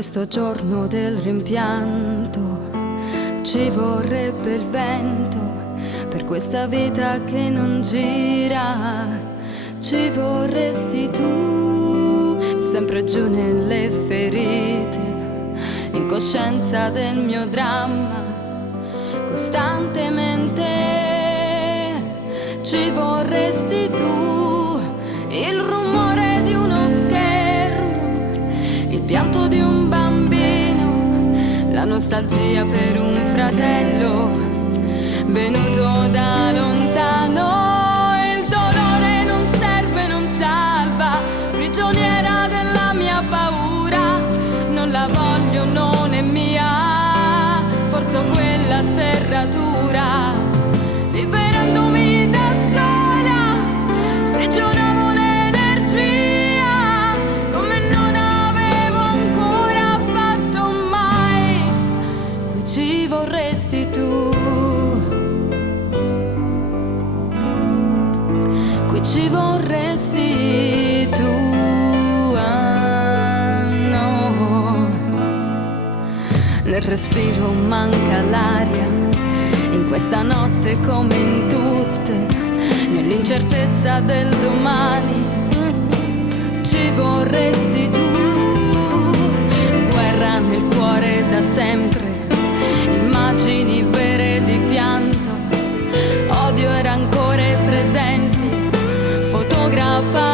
questo giorno del rimpianto ci vorrebbe il vento, per questa vita che non gira ci vorresti tu, sempre giù nelle ferite, in coscienza del mio dramma, costantemente ci vorresti tu, il rumore di uno schermo, il pianto di un bambino, la nostalgia per un fratello venuto da lontano, il dolore non serve, non salva, prigioniera della mia paura, non la voglio, non è mia, forzo quella serratura, liberandomi da sola, sprigionavo l'energia come non avevo ancora fatto mai, qui ci vorresti tu, qui ci vorresti tu. Nel respiro manca l'aria, in questa notte come in tutte, nell'incertezza del domani, ci vorresti tu. Guerra nel cuore da sempre, immagini vere di pianto, odio e rancore presenti, fotografa